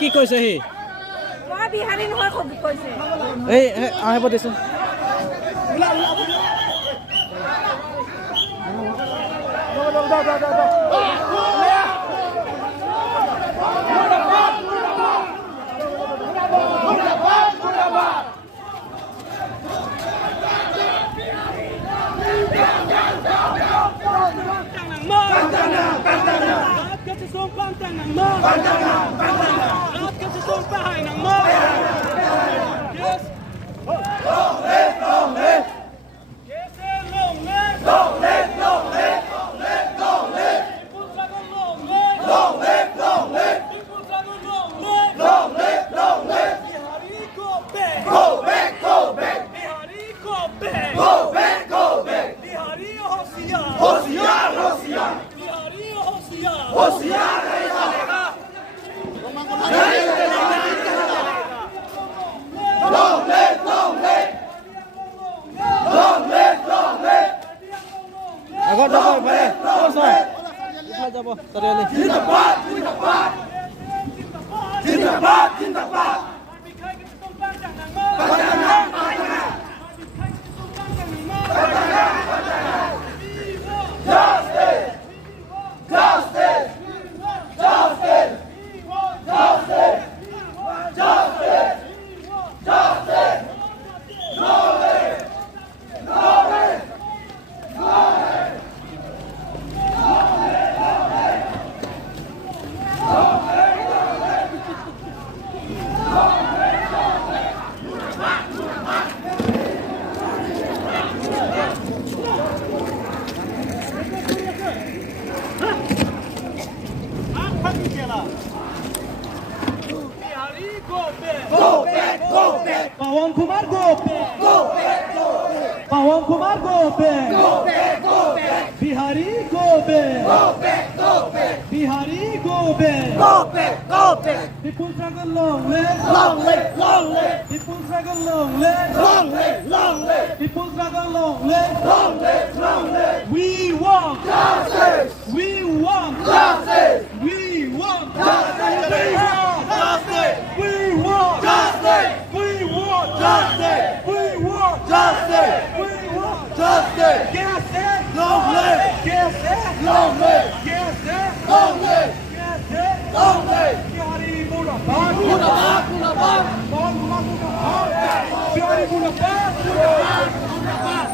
কি কৈছে সি মই বিহাৰী নহয় খুব কৈছে এই আহিব দেচোন Hoşyar! Ako dapat balik. Terus oh. Kita jabo tadi ali. Pawon Kumar go back. Pawon Kumar go back. Bihari go back. Bihari go back. People struggle long live. People struggle long live. People struggle long live. We want justice. We want justice. We want justice. We want justice. We want justice. We want justice. We want justice. K.S.A. Long live. K.S.A. Long live. K.S.A. Long live. K.S.A. Long live. Bihari Murabad. Murabad. Murabad. Bihari Murabad. Murabad.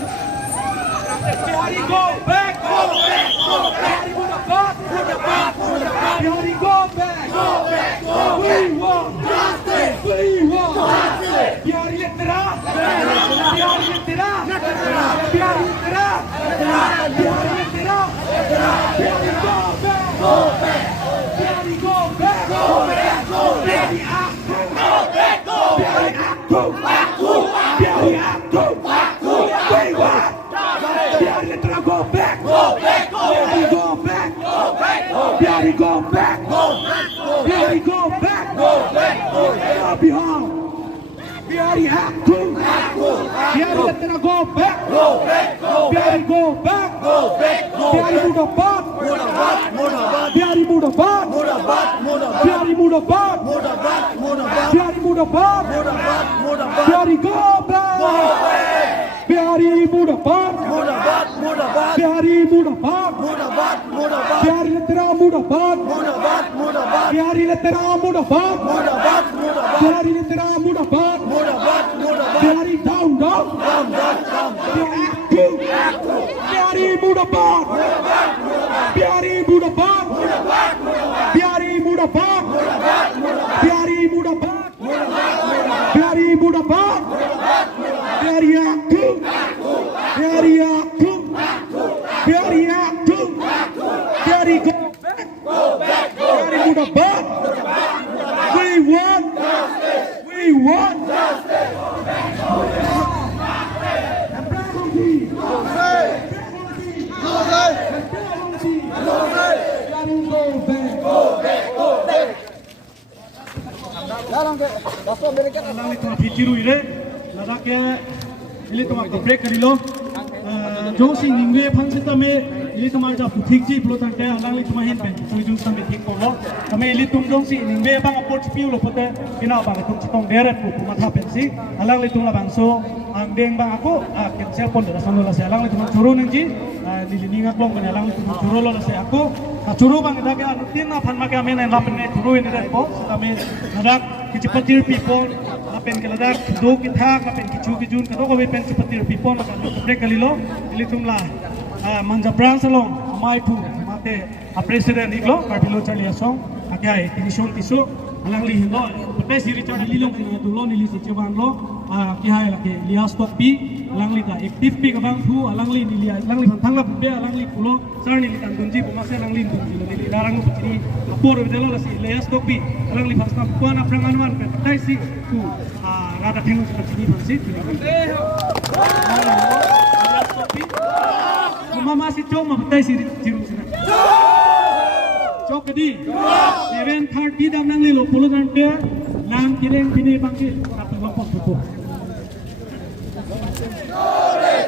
Bihari go back. Go back. Go back. Bihari Murabad. Murabad. Murabad. Bihari go back. Go back. We want justice. We want justice. Bihari Lettera. Bihari Lettera. Bihari Lettera. Bihari Lettera. Bihari go back. Go back. Bihari go back. Go back. Go back. Bihari back. Go back. Go back. Bihari go back. We want Bihari Lettera go back. Go back. Bihari go back. Go back. Bihari go back. Go back. Bihari go back. Go back. Bihar. Bihari have to. Bihari Lettera go back. Go back. Bihari go back. Go back. Bihari Murabad. Murabad. Murabad. Bihari Murabad. Murabad. Murabad. Bihari Murabad. Murabad. Murabad. Bihari Murabad. Murabad. Murabad. Bihari go back. Go back. Bihari Murabad. Murabad. Murabad. Bihari Murabad. Murabad. Murabad. Bihari Lettera Murabad. Murabad. Murabad. Bihari Lettera Murabad. Murabad. Murabad. Bihari Lettera Murabad. Murabad. Murabad. Bihari down. Bihari Bihari Murabad. Bihari Murabad. Bihari Murabad. Bihari Murabad. Bihari Murabad. Bihari active. Bihari active. Bihari active. Bihari go back. Bihari Murabad. We want justice. We want justice. Ini tomar break kali lo. Josi ningwe pansi tame ini tomar ja putik ji pelotan kaya alang li tomar hen pen. So itu sampai tik kolo. Kami ini tum josi ningwe bang apot spiu lo pote. Kena bang tum citong deret pu mata pensi. Alang li tum la bangso. Angdeng bang aku. Kensel pon dah sanu la se alang li tomar curu nengji. Di sini ngaklong kena alang li tomar curu lo la se aku. Curu bang kita kaya tin na pan makai amen en lapen ne curu ini dah po. Kami ada kecipatir people. Lapen keladak do kita lapen kicujun kado ko pen kecipatir people la break kali lo. Ili tumla manja branch long amai pu mate a president iglo karbi charli asong akai tinison tiso alang li hindo pete siri charli lilong kina dulo nili sicheban lo kihai lake lias tok pi alang li ta active pi kabang thu alang li nili alang li thangla be alang li pulo sar nili tan dunji pumase alang li dunji nili darang putri apor bedelo la si lias tok pi alang li phasta kuana pranganwan pe tai si tu rada thenu putri phansi Mama si cok mabetai si jiru sina. Cok kedi. Even third di dam nang lelo puluh dan pe nam kireng bini bangkit tapi lompok cukup.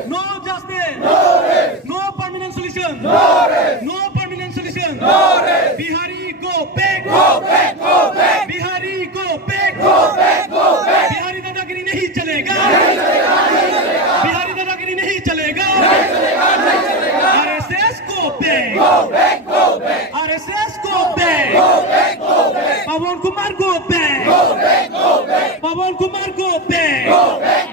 No justice. No permanent solution. go back. Pawan Kumar, go back. Pawan Kumar, go